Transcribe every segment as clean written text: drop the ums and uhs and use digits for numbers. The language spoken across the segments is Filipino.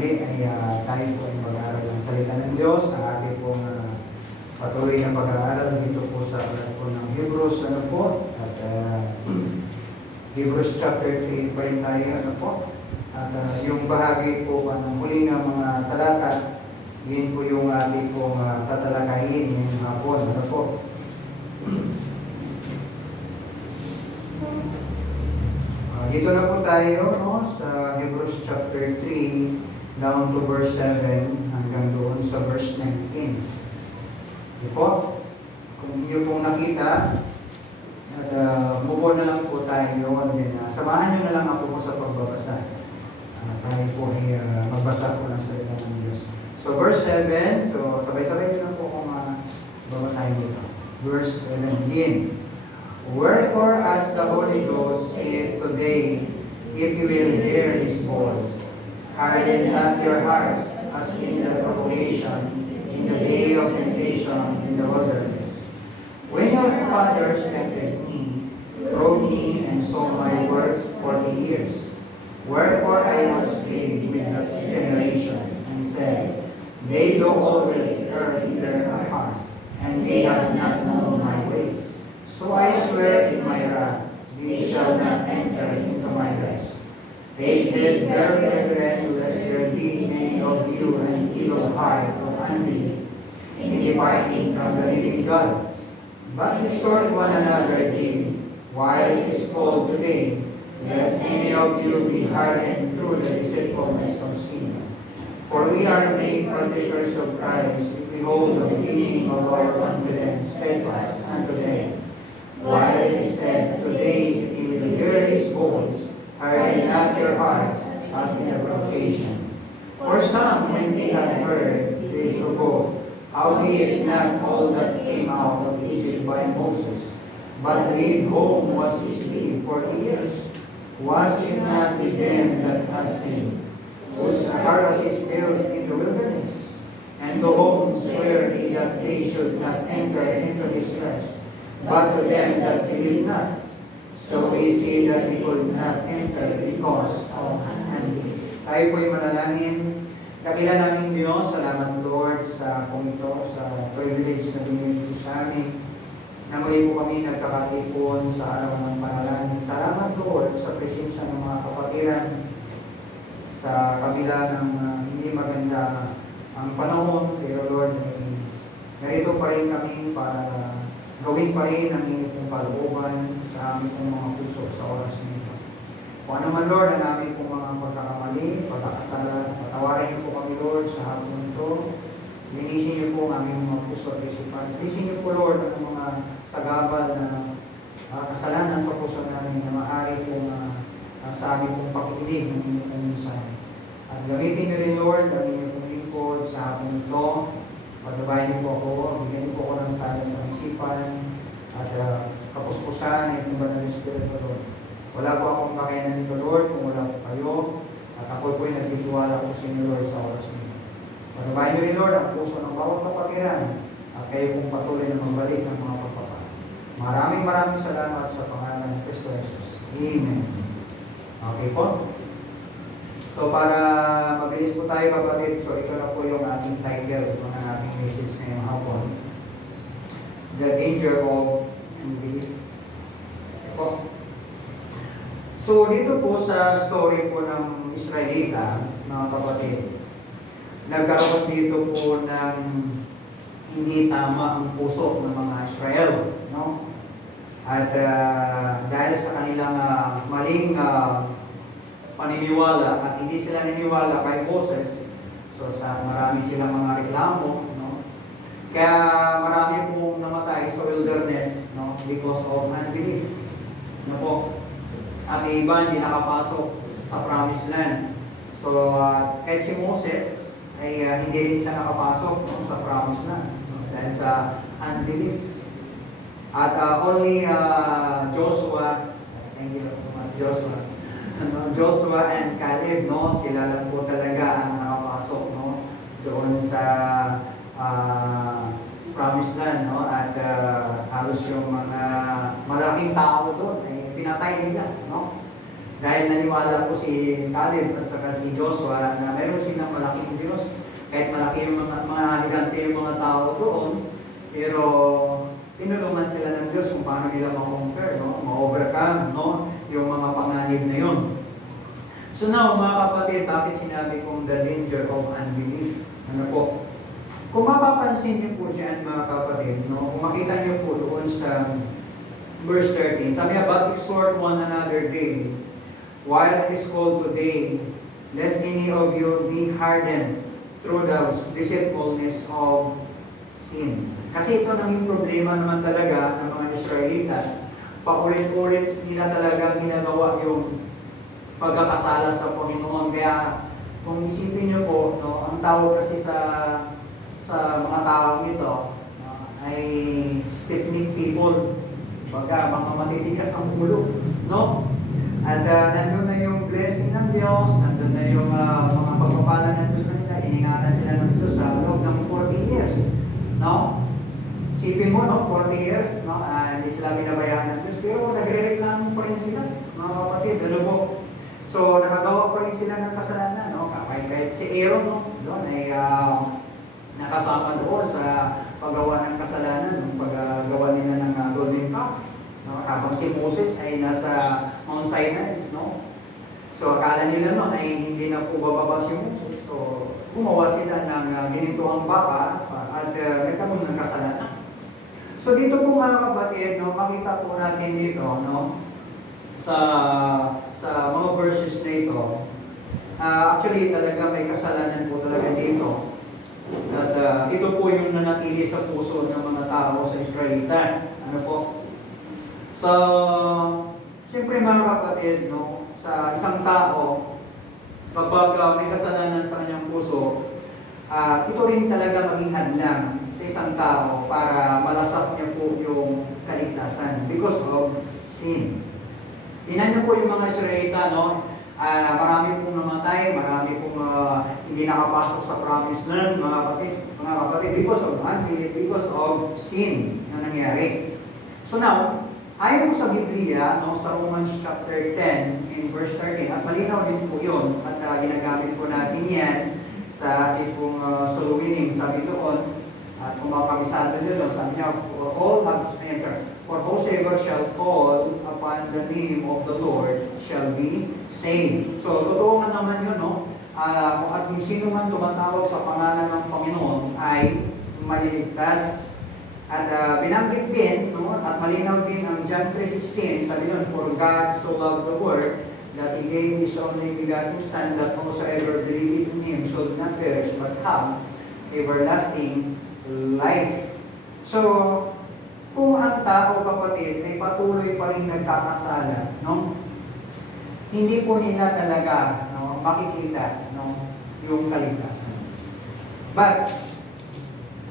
muli ay tayo po ay mag-aaral ng salita ng Diyos sa ating pong patuloy na pag-aaral dito po sa aklat po ng Hebrews, at Hebrews chapter 3 pa rin tayo, at yung bahagi po ng huling mga talata, yun po yung ating pong tatalakayin ngayong hapon, dito na po tayo sa Hebrews chapter 3 down to verse 7 hanggang doon sa verse 19. Kung inyo pong nakita, at move on na lang po tayo. Samahan nyo na lang ako po sa pagbabasa. Tayo po ay magbasa po ng salita ng Diyos. So verse 7, so sabay-sabay nyo lang po kung babasahin dito. Verse 7, begin. Wherefore, as the Holy Ghost saith today, if you will hear His voice, harden not your hearts, as in the provocation, in the day of temptation in the wilderness. When your fathers tempted me, probed me, and saw my works 40 years. Wherefore I was grieved with that generation, and said, They do always err in their heart, and they have not known my ways. So I swear in my wrath, they shall not enter into my rest. Take heed, brethren, lest there be many of you an evil heart of unbelief, in departing from the living God. But exhort one another daily, while it is called today, lest any of you be hardened through the deceitfulness of sin. For we are made partakers of Christ, if we hold the beginning of our confidence steadfast unto the end. While it is said, today, if you will hear His voice, harden not your hearts, as in a provocation. For some, when they had heard, they provoked, howbeit not all that came out of Egypt by Moses, but laid home was his grief 40 years. Was it not with them that had sinned, whose heart is filled in the wilderness? And to whom swear He that they should not enter into His rest, but to them that believe not. So we see that they could not enter because of unbelief. Tayo po'y manalangin. Dakila namin Diyos, salamat Lord sa ito, sa privilege na binigay ito sa amin. Na muli po kami nagkakatipon sa araw ng panalangin. Salamat Lord sa presensya ng mga kapatiran sa kabila ng hindi maganda ang panahon. Pero Lord, narito pa rin kami para gawin pa rin ang inyong pong kalooban sa aming pong mga puso sa oras nito. Kung ano man Lord, ang aming pong mga pagkakamali, pagkakasala, patawarin niyo po kami Lord sa hapon ito. Linisin niyo po ang aming mga puso at isipan. Linisin niyo po Lord ang mga sagabal na kasalanan sa puso namin na maaari pong sa aming pong pakikinig ng inyong pong mensahe. At gamitin niyo rin Lord ang inyong pong lingkod sa hapon ito. Pagbabayin niyo po ako, bigyan niyo po ako ng tayo sa isipan at kapuspusan ng itong banal na Espiritu Lord. Wala po akong kakayanan nito Lord kung wala po kayo at ako po'y nagtitiwala po sa inyo Lord sa oras nito. Pagbabayin niyo rin Lord ang puso ng bawat kapatiran at kayo pong patuloy na magbalik ng mga pagpapala. Maraming salamat sa pangalan ng Kristo Jesus. Amen. Okay po? So para mabilis po tayo kapatid, so ito na po yung ating title ng ating message ngayong hapon. The Danger of Unbelief. Okay po. So dito po sa story po ng Israelita, mga kapatid, nagkaroon dito po ng hindi tama ang puso ng mga Israel, no? At dahil sa kanilang maling paniniwala at hindi sila niniwala kay Moses, so sa marami silang mga reklamo, no? Kaya marami pong namatay sa wilderness, no? Because of unbelief, no po? At iba hindi nakapasok sa promised land. So kahit si Moses ay hindi rin siya nakapasok, no, sa promised land, no? Dahil sa unbelief. At only Joshua, thank you so much, Joshua and Caleb, no, sila lang po talaga ang nakapasok, no, doon sa promised land, no, at halos yung mga malaking tao doon ay pinatay nila, no. Dahil naniwala po si Caleb at saka si Joshua na meron silang malaking Diyos. Kahit malaki yung mga higante yung mga tao doon, pero tinulungan sila ng Diyos kung paano nila ma-conquer, no? Ma-overcome, no? Yung mga panganib na yun. So now, mga kapatid, bakit sinabi kong the danger of unbelief? Ano po? Kung mapapansin niyo po dyan, mga kapatid, no? Kung makita niyo po doon sa verse 13, sabi niya, but exhort one another daily, while it is called today, lest any of you be hardened through the deceitfulness of sin. Kasi ito naging problema naman talaga ng mga Israelita. Paulit-ulit nila talaga ginagawa yung pagkakasala sa Panginoon. Kaya kung isipin niyo po, no, ang tawag kasi sa mga taong ito ay stiff-necked people. Baga, mga matitigas ang ulo, no? At nandun na yung blessing ng Diyos, nandun na yung mga pagpapala ng Diyos na nila, iningatan sila ng Diyos sa loob ng 40 years, no? Sipin mo, no, 40 years, no, hindi sila binabayaan ng Diyos, pero nagre-reklamo pa rin sila, mga kapatid, ano po? So, nakagawa pa rin sila ng kasalanan, no? Kahit si Aaron, no, doon ay nakasama doon sa paggawa ng kasalanan, ng paggawa nila ng golden calf. No? Habang si Moses ay nasa Mount Sinai, no? So, akala nila noon ay hindi na po bababa si Moses. So, gumawa sila ng ginituang baka at nagkaroon ng kasalanan. So, dito po mga kapatid, no, makita po natin dito, no, sa mga verses na ito, actually talaga may kasalanan po talaga dito. At ito po yung nanatili sa puso ng mga tao sa Israelita. Ano po? So, siyempre mga kapatid, no, sa isang tao, kapag may kasalanan sa kanyang puso, ito rin talaga maging hadlang sa isang tao para malasap niya po yung kaligtasan because of sin. Tingnan niyo po yung mga Israelita, no? Marami pong namatay, marami pong hindi nakapasok sa promised land, mga kapatid, because of unbelief, because of sin na nangyari. So now, ayon po sa Biblia, no, sa Romans chapter 10, in verse 13, at malinaw din po yun, at ginagamit po natin yan sa ating pong soul winning. Sabi doon, at kung makakabisado nyo doon, sabi niya, for whosoever shall call upon the name of the Lord shall be saved. So, totoo man naman yun, no? At kung sino man tumatawag sa pangalan ng Panginoon ay maliligtas. At binanggit din, no? At malinaw din ang John 3:16, sabi yun, for God so loved the world that He gave His only begotten Son, that whosoever believeth in Him should not perish but have everlasting life. So, kung ang tao, kapatid, ay patuloy pa rin nagkakasala, no? Hindi po nila talaga, no, makikita, no, yung kaligtasan. But,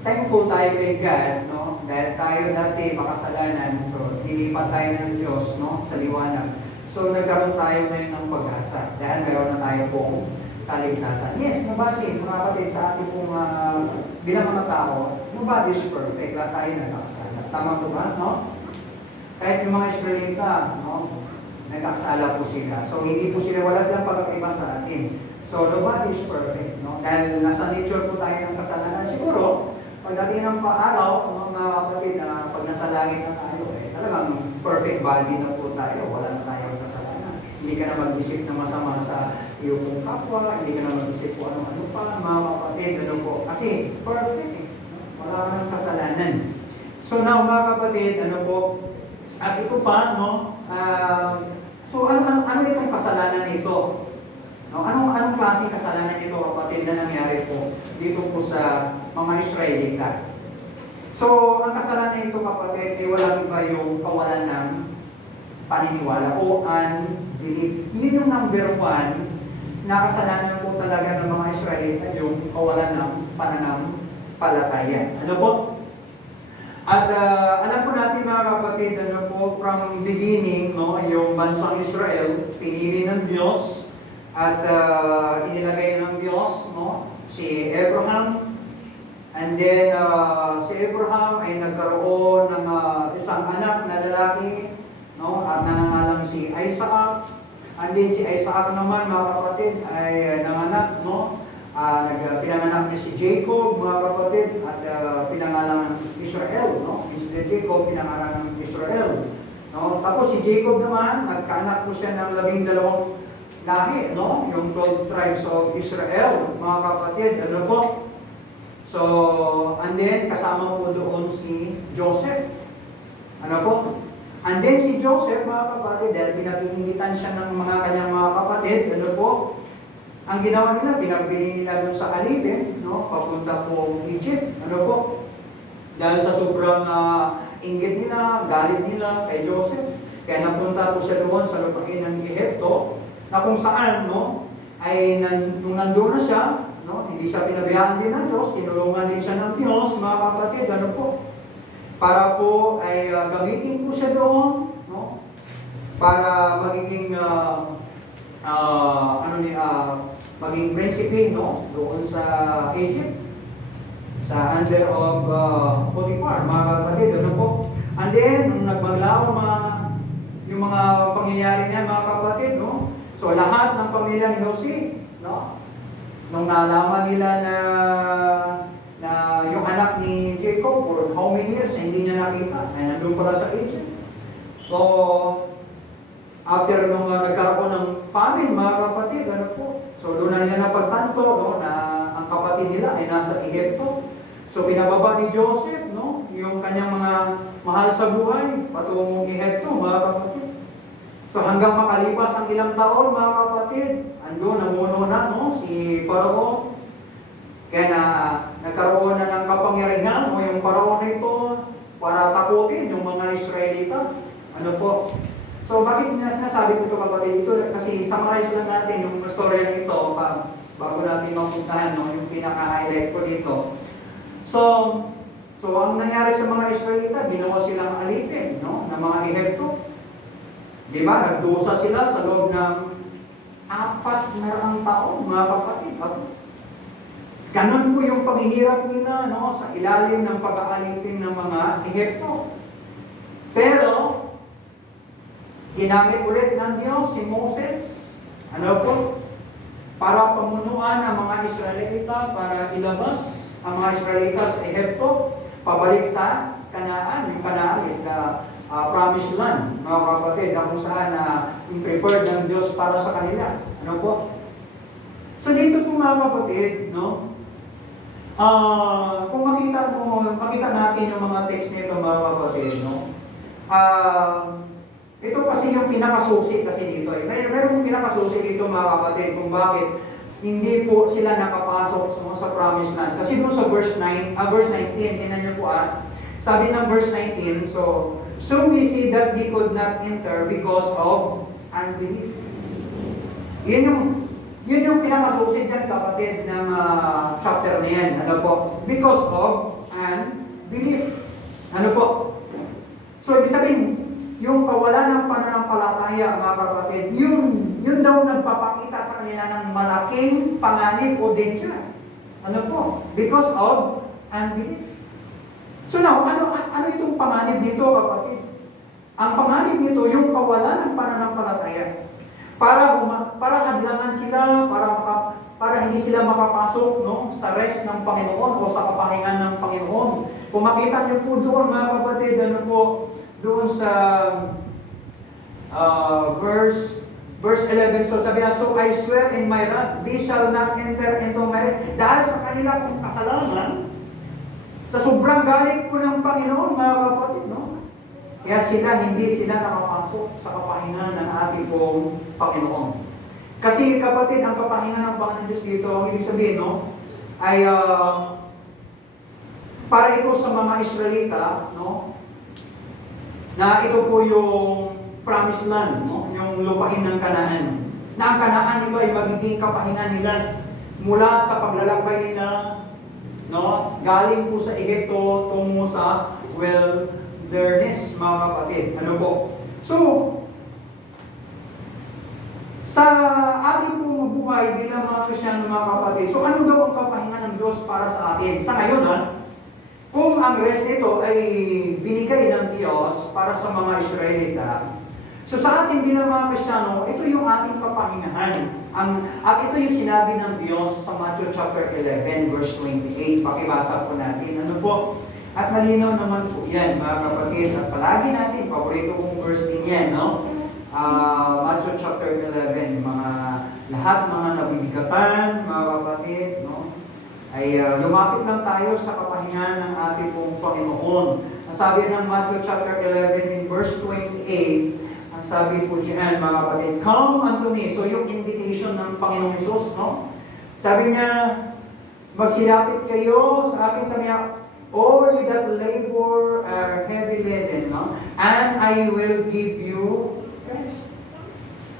thankful tayo kay God, no, dahil tayo dati makasalanan, so nilipat tayo ng Diyos, no, sa liwanag. So, nagkaroon tayo ngayon ng pag-asa, dahil meron na tayo pong kaligtasan. Yes, nobody, mga kapatid, sa ating pong bilang mga tao, nobody is perfect, lahat tayo nagkakasala. Tama po ba, no? Kahit yung mga Israelita, no, nagkakasala po sila. So, hindi po sila, wala silang pagkakaiba sa atin. So, nobody is perfect, no? Dahil nasa nature po tayo ng kasalanan. Siguro, pagdating ng araw, mga kapatid, na pag nasa langit na tayo, talagang perfect body na po tayo. Wala na tayong kasalanan. Hindi ka na mag-isip na masama sa iyong kapwa, hindi ka na mag-isip po ano pa, mga kapatid, ano po. Kasi, perfect eh. Wala ka ng kasalanan. So now mga kapatid, ano po, at ito pa, no, so ano itong kasalanan nito? No, anong klaseng kasalanan nito, kapatid, na nangyari po dito po sa mga Israelita? So, ang kasalanan nito, kapatid, ay walang iba yung kawalan ng paniniwala o unbelief. Yun yung number one na kasalanan po talaga ng mga Israelita, yung kawalan ng pananampalataya. Ano po? At alam po natin mga kapatid, ano po, from beginning, no, yung bansang Israel, pinili ng Diyos at inilagay ng Diyos, no, si Abraham. And then, si Abraham ay nagkaroon ng isang anak na lalaki, no, at nangangalang si Isaac. And then si Isaac naman, mga kapatid, ay nanganak, no? Pinanganak niya si Jacob, mga kapatid, at pinangalan ng Israel, no? Si Jacob, pinangalan ng Israel. No? Tapos si Jacob naman, nagkaanak po siya ng 12 lahi, no? Yung 12 tribes of Israel, mga kapatid, ano po? So, and then kasama po doon si Joseph. Ano po? And then si Joseph, mga kapatid, dahil pinag-iingitan siya ng mga kanyang mga kapatid, ano po? Ang ginawa nila, pinagbili nila doon sa alipin, no? Papunta po Egypt, ano po? Dahil sa sobrang inggit nila, galit nila kay Joseph. Kaya napunta po siya doon sa lupain ng Ehipto, na kung saan, no? Ay nung nandun na siya, no? Hindi siya pinabayaan din ng Diyos, tinulungan din siya ng Diyos, mga kapatid, ano po? Para po ay gamitin po siya doon, no? Para magiging maging prinsipe, no? Doon sa Egypt, sa under of Potiphar, mga kapatid, ano po? And then nung nagmaglaw yung mga pangyayari niya, mga kapatid, no? So lahat ng pamilya ni Jose, no? Nung nalaman nila na yung anak ni Jacob for how many years hindi niya nakita, ay nandun pala sa Egypt. So, after nung nagkaroon ng famine, mga kapatid, ano po? So, doon na niya napagtanto, no, na ang kapatid nila ay nasa Egypto. So, pinababa ni Joseph, no, yung kanyang mga mahal sa buhay, patungong Egypto, mga kapatid. So, hanggang makalipas ang ilang taon, mga kapatid, andun, namuno na, no, si Parao. Kaya nagkaroon na ng kapangyarihan o yung Parao na ito para takutin yung mga Israelita. Ano po? So bakit sinasabi ko ito, kapatid? Ito kasi summarize lang natin yung story na ito bago natin mapuntahan, no, yung pinaka-highlight ko dito. So ang nangyari sa mga Israelita, ginawa silang alipin, no, ng mga Ehipto. Di ba? Nagdusa sila sa loob ng 400 taon, mga kapatid. Ganon po yung paghihirap nila, no, sa ilalim ng pag-aalipin ng mga Ehipto. Pero, ginamit ulit ng Diyos si Moses, ano po, para pamunuan ang mga Israelita, para ilabas ang mga Israelita sa Ehipto, pabalik sa Kanaan. Yung Kanaan is the promised land, mga kapatid, na kung saan prepared ng Diyos para sa kanila. Ano po? So dito po, mga kapatid, no, kung makita natin yung mga text nito, mga kapatid, no, ito kasi yung pinakasusi kasi dito. Mayroong pinakasusi dito, mga kapatid, kung bakit hindi po sila nakapasok sa promised land. Kasi doon sa verse 19, tingnan niyo po sabi ng verse 19, so we see that they could not enter because of unbelief. Yun yung pinakasusi dyan, kapatid, ng chapter na yan. Ano po? Because of unbelief. Ano po? So, ibig sabihin, yung kawalan ng pananampalataya, mga kapatid, yun daw nagpapakita sa kanila ng malaking panganib o danger. Ano po? Because of unbelief. So now, ano itong panganib nito, kapatid? Ang panganib nito, yung kawalan ng pananampalataya. Para hadlangan sila, para hindi sila makapasok, no, sa rest ng Panginoon o sa kapahingan ng Panginoon. Kung makita niyo po doon, mga kapatid, ano po, doon sa verse 11, so sabi na, so I swear in my wrath, they shall not enter into my rest. Dahil sa kanila kung kasalanan, sa sobrang galit po ng Panginoon, mga kapatid, no? Kaya hindi sila nakapasok sa kapahingan ng ating pong Panginoon. Kasi, kapatid, ang kapahingan ng Panginoon Diyos dito, ang ibig sabihin, no, ay para ito sa mga Israelita, no, na ito po yung promised land, no, yung lupain ng Kanaan. Na ang Kanaan ito ay magiging kapahingan nila mula sa paglalakbay nila, no, galing po sa Ehipto tungo sa wilderness, mga kapatid. Ano po? So, sa ating pong mabuhay bilang mga Kristyano, mga kapatid, so ano daw ang kapahingan ng Diyos para sa atin? Sa ngayon, kung ang rest nito ay binigay ng Diyos para sa mga Israelita, So sa ating bilang mga Kristyano, ito yung ating kapahingahan. At ito yung sinabi ng Diyos sa Matthew chapter 11, verse 28. Pakibasa po natin. Ano po? At malinaw naman po yan, mga kapatid. At palagi natin, paborito kong verse din yan, no? Matthew chapter 11, lahat mga nabibigatan, mga kapatid, no? Ay lumapit lang tayo sa kapahingahan ng ating pong Panginoon. Ang sabi ng Matthew chapter 11 in verse 28, ang sabi po diyan, mga kapatid, come unto me. So yung invitation ng Panginoong Hesus, no? Sabi niya, magsilapit kayo sa akin, sabi niya, all that labor are heavy laden, no? And I will give you rest.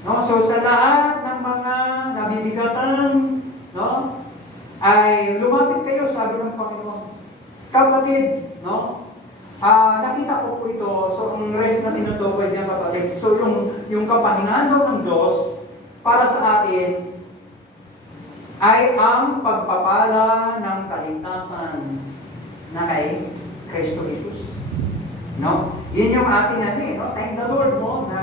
No? So sa lahat ng mga nabibigatan, no? Ay lumapit kayo, sabi ng Panginoon. Kapatid, no? Nakita ko po ito, so ang rest na tinutukoy niya, kapatid. So yung kapahingahan daw ng Diyos para sa atin ay ang pagpapala ng kaligtasan na kay Kristo Jesus. No? Yun yung atin no? Thank the Lord, no? Na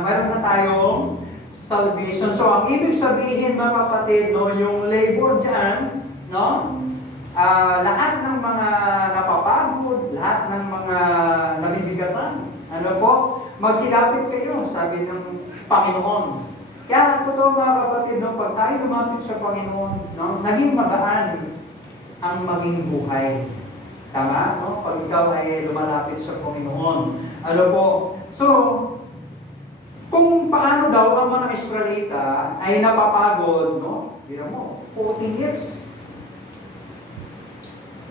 mayroon na tayong salvation. So ang ibig sabihin, mga kapatid, no, yung labor dyan, no? Lahat ng mga napapagod, lahat ng mga nabibigatan, ano po, magsilapit kayo, sabi ng Panginoon. Kaya totoo, mga kapatid, no, pag tayo lumapit sa Panginoon, no, naging magaan ang maging buhay. Tama? No? Pag ikaw ay lumalapit sa Panginoon. Ano po? So, kung paano daw ang mga Israelita ay napapagod, no? Bira mo, 40 years.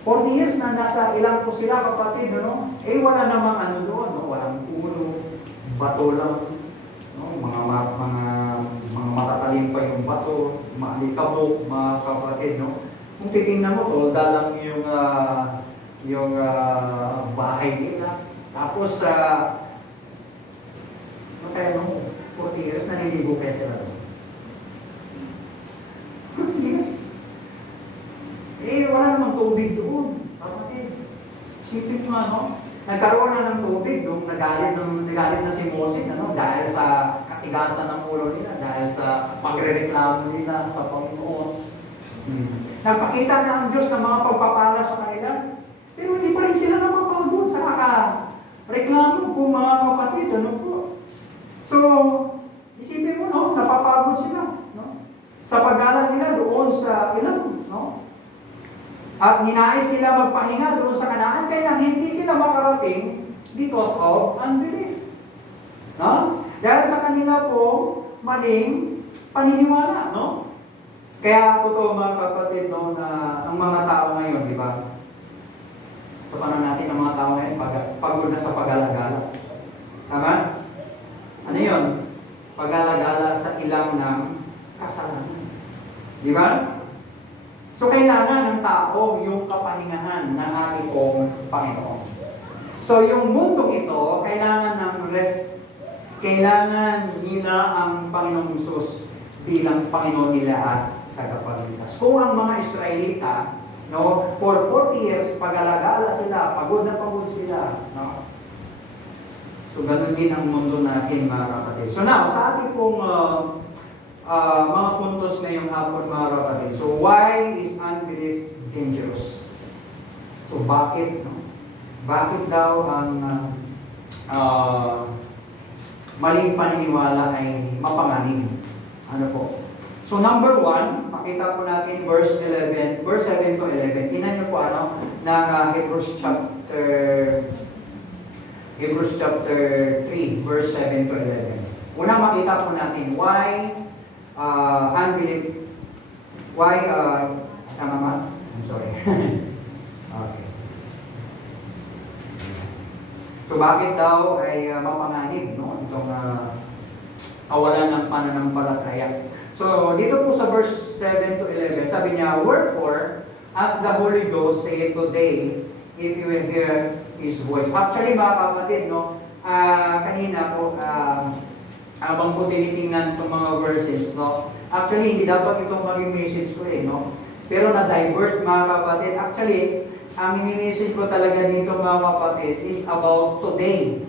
40 years na nasa ilang po sila, kapatid, ano? Eh, wala namang ano doon, no? Walang puno, bato lang, no? Mga matatalim pa yung bato, maalikabok, mga kapatid, no? Kung titingnan mo, tolda lang yung bahay nila. Tapos, kaya nung 40 years, naniligo kaya sila doon. 40 years. Eh, wala namang tubig doon. Kapatid, isipin mo, ano? Nagkaroon na ng tubig doon, nagalit na si Moses, ano? Dahil sa katigasan ng ulo nila, dahil sa pagre-reklamo nila sa Panginoon. Nagpakita na ang Diyos ng mga pagpapala sa kanila, pero hindi pa rin sila napapagod sa kaka-reklamo kung mga kapatid, ano po? So, isipin mo, no? Napapagod sila, no? Sa pag-alala nila doon sa ilang, no? At ninais nila magpahinga doon sa Kanaan, kaya hindi sila makarating because of unbelief. No? Dahil sa kanila po, maling paniniwala, no? Kaya totoo, mga kapatid, no, na ang mga tao ngayon, di ba? Sa panahon natin, ang mga tao ngayon, pagod na sa pag-alagala. Tama? Ano yun? Pag-alagala sa ilang ng kasalanan. Di ba? So, kailangan ng tao yung kapahingahan ng ating Panginoon. So, yung mundong ito, kailangan ng rest. Kailangan nila ang Panginoong Hesus bilang Panginoon nila at tagapagligtas. Kung ang mga Israelita, no, for 40 years, pag-alagala sila, pagod na pagod sila. No? So, ganun din ang mundo natin, mga kapatid. So, now, sa ating pong mga puntos ngayong hapon, mga kapatid. So, why is unbelief dangerous? So, bakit? No? Bakit daw ang maling paniniwala ay mapanganib? Ano po? So, number 1, makita po natin verse 7 to 11. Tingnan niyo po ng Hebrews chapter 3, verse 7 to 11. Unang makita po natin why unbelief, tama ba? I'm sorry. Okay. So, bakit daw ay mapanganib, no? Itong kawalan ng pananampalataya. So, dito po sa verse 7 to 11, sabi niya, wherefore, as the Holy Ghost say today, if you will hear His voice. Actually, mga kapatid, no? Kanina po, habang po tinitingnan itong mga verses, no? Actually, hindi dapat itong maging message ko no? Pero na-divert, mga kapatid. Actually, ang mini-message ko talaga dito, mga kapatid, is about today.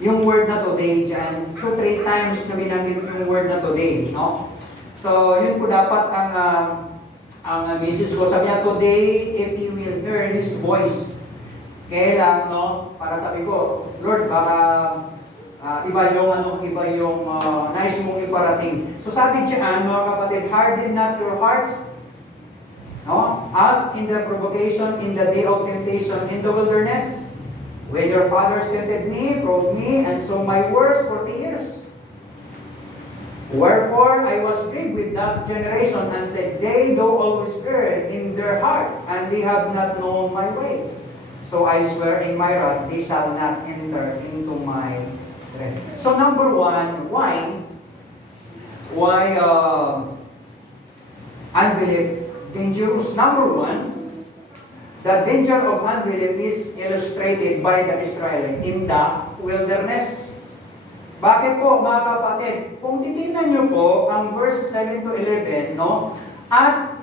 yung word na today dyan. So, 3 times na binanggit yung word na today, no? So, yun po dapat ang message ko. Sabi niya, today, if you will hear His voice. Kaya lang, no? Para sabi ko, Lord, baka iba yung nais mong iparating. So, sabi diyan, mga kapatid, harden not your hearts, no? As in the provocation, in the day of temptation, in the wilderness. When your fathers tempted me, probed me, and so my words 40 years. Wherefore I was grieved with that generation, and said, they do always err in their heart, and they have not known my way. So I swear in my wrath, they shall not enter into my rest. So number 1, why unbelief dangerous? Number 1, the danger of unbelief is illustrated by the Israelites in the wilderness. Bakit po, mga kapatid? Kung titignan nyo po ang verse 7 to 11, no? At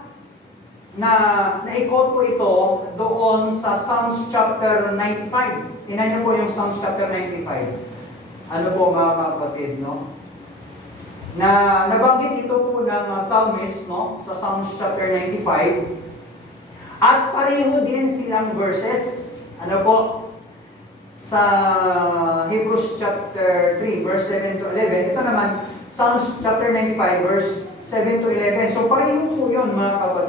na-quote po ito doon sa Psalms chapter 95. Tingnan nyo po yung Psalms chapter 95. Ano po, mga kapatid, no? Na nabanggit ito po ng psalmist, no? Sa Psalms chapter 95. At pareho din silang verses, ano po, sa Hebrews chapter 3, verse 7 to 11. Ito naman, Psalms chapter 95, verse 7 to 11. So pareho po yun, mga kapatid.